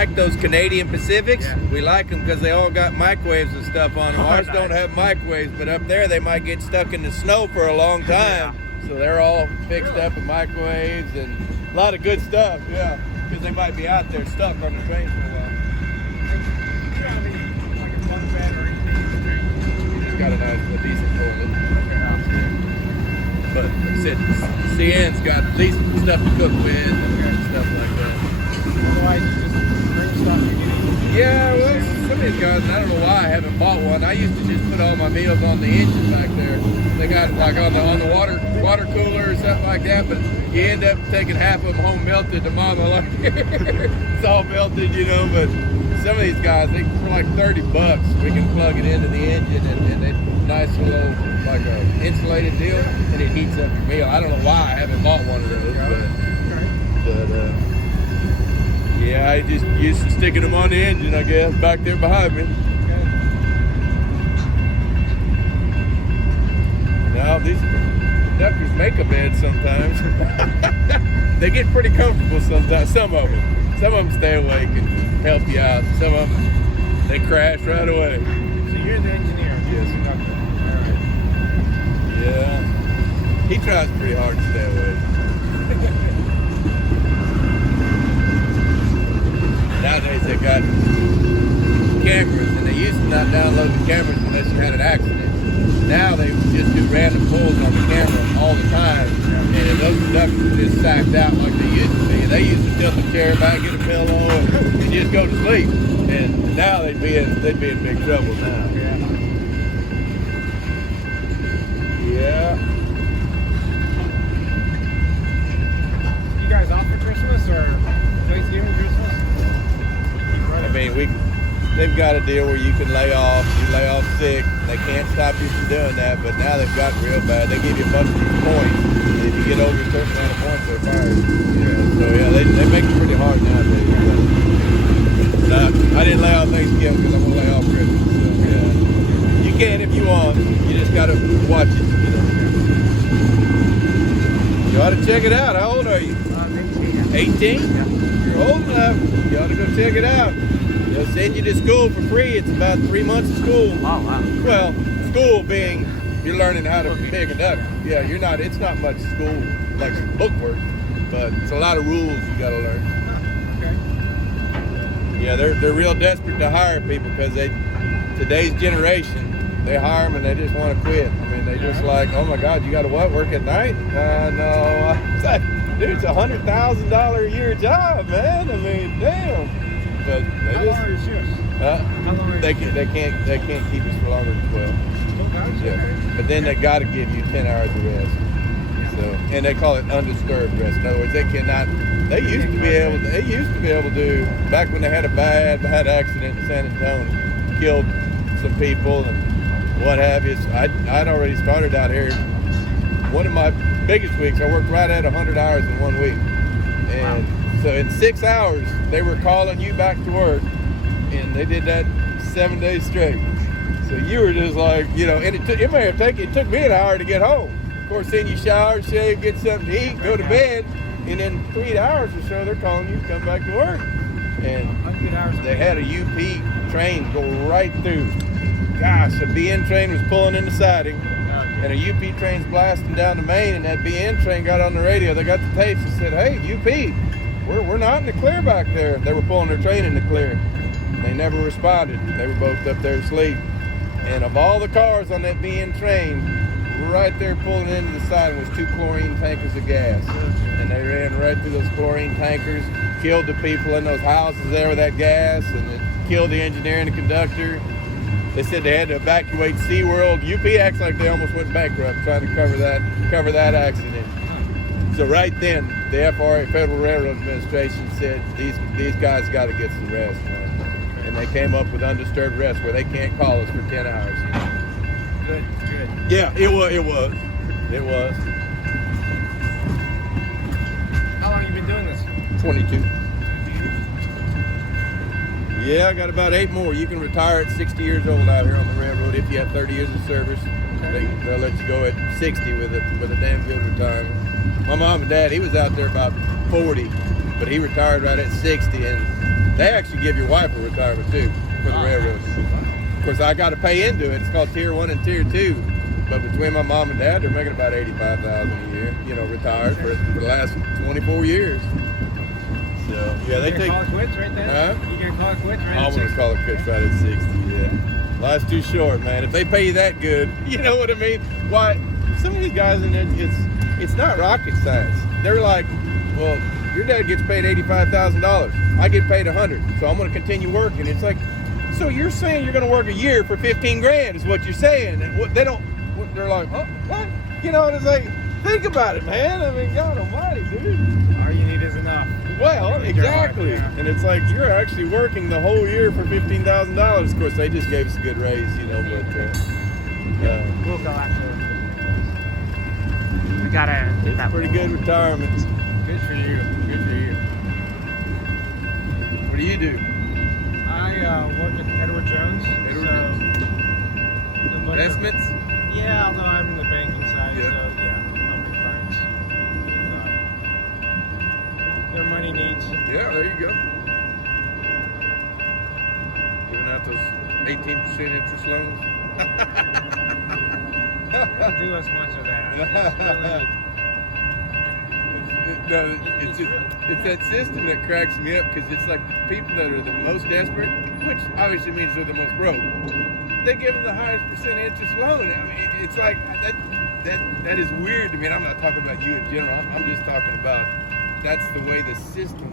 like those Canadian Pacifics. Yeah. We like them because they all got microwaves and stuff on them. Ours nice. don't have microwaves, but up there they might get stuck in the snow for a long time. So they're all fixed up with microwaves and a lot of good stuff, yeah. Because they might be out there stuck on the train for a while. Like a bunk bed or anything? It's got a decent toilet. But like I said, CN's got decent stuff to cook with and stuff like that. Otherwise, you just bring stuff you get. Yeah, well, some of these guys, I don't know why I haven't bought one. I used to just put all my meals on the engine back there. They got like on the water cooler or something like that, but you end up taking half of them home melted to mama like it's all melted, you know. But some of these guys, for like $30, we can plug it into the engine and it's nice little like a insulated deal, and it heats up your meal. I don't know why I haven't bought one of those, but yeah, I just used to sticking them on the engine, I guess, back there behind me. Now these conductors make a bed sometimes. They get pretty comfortable sometimes. Some of them stay awake and help you out. Some of them, they crash right away. So you're the engineer? Yes. Conductor. All right. Yeah. He tries pretty hard to stay awake. Nowadays they got cameras, and they used to not download the cameras unless you had an accident. Now they just do random pulls on the camera all the time, and those conductors are just sacked out like they used to be. They used to tilt the chair back, get a pillow, and just go to sleep. And now they'd be in big trouble now. Yeah. You guys off for Christmas or Thanksgiving, Christmas? I mean, they've got a deal where you can lay off. You lay off sick. They can't stop you from doing that, but now they've gotten real bad. They give you a bunch of points. And if you get over a certain amount of points, they're fired. Yeah. So yeah, they make it pretty hard nowadays. I didn't lay off Thanksgiving because I'm gonna lay off Christmas. So yeah, you can if you want. You just gotta watch it. You know. You ought to check it out. How old are you? 18. 18? Yeah. You're old enough. You ought to go check it out. They'll send you to school for free. It's about 3 months of school. Oh, wow. Well, school being you're learning how to be a conductor. Yeah, you're not. It's not much school like book work, but it's a lot of rules you got to learn. Okay. Yeah, they're real desperate to hire people because today's generation they hire them and they just want to quit. I mean, they just like, oh my God, you got to what? Work at night? No. It's like, dude, it's $100,000 a year job, man. I mean, damn. But they How long are your shifts? How long are your they shifts? can't keep us for longer than 12. 12 hours? Yeah. Okay. But then they got to give you 10 hours of rest. So, and they call it undisturbed rest. In other words, they cannot. They used to be able to. Back when they had a bad accident in San Antonio, killed some people and what have you. So I'd already started out here. One of my biggest weeks, I worked right at 100 hours in 1 week, and so in 6 hours they were calling you back to work, and they did that 7 days straight. So you were just like, you know, and it took me an hour to get home. Of course, then you shower, shave, get something to eat, go to bed, and in 3 hours or so they're calling you to come back to work. And they had a UP train go right through. Gosh, a BN train was pulling in the siding, and a UP train's blasting down the main, and that BN train got on the radio. They got the tapes and said, hey, UP, we're not in the clear back there. They were pulling their train in the clear. They never responded. They were both up there asleep. And of all the cars on that BN train, right there pulling into the siding was 2 chlorine tankers of gas. And they ran right through those chlorine tankers, killed the people in those houses there with that gas, and it killed the engineer and the conductor. They said they had to evacuate SeaWorld. UP acts like they almost went bankrupt trying to cover that accident. So right then, the FRA, Federal Railroad Administration, said these guys got to get some rest, man. And they came up with undisturbed rest where they can't call us for 10 hours. Good. Yeah, it was. How long have you been doing this? 22. Yeah, I got about 8 more. You can retire at 60 years old out here on the railroad if you have 30 years of service. They'll let you go at 60 with a damn good retirement. My mom and dad, he was out there about 40, but he retired right at 60, and They actually give your wife a retirement too for the railroad. Of course, I got to pay into it. It's called Tier 1 and Tier 2. But between my mom and dad, they're making about $85,000 a year. You know, retired for the last 24 years. So yeah, they take. Call it quits right there. Huh? You gonna call it quits right? I'm gonna call it quits right at 60. Yeah, life's too short, man. If they pay you that good, you know what I mean? Why? Some of these guys in it, it's not rocket science. They're like, well, your dad gets paid $85,000. I get paid $100, so I'm gonna continue working. It's like, so you're saying you're gonna work a year for 15 grand is what you're saying? And what they don't. They're like, oh, what? You know, and it's like, think about it, man. I mean, God Almighty, dude. All you need is enough. Well, exactly. Yeah. And it's like you're actually working the whole year for $15,000. Of course, they just gave us a good raise, you know. But We'll go after it. We gotta get it's that pretty good retirement. Good for you. Good for you. What do you do? I work at Edward Jones. Edward so Investments? Yeah, although I'm in the banking side, Yeah. so yeah, I'm big clients. Their money needs. Yeah, there you go. Giving out those 18% interest loans. Don't do as much of that. No, it's that system that cracks me up because it's like the people that are the most desperate, which obviously means they're the most broke. They give them the highest percent interest loan. I mean, it's like that is weird to me. And I'm not talking about you in general. I'm just talking about that's the way the system works.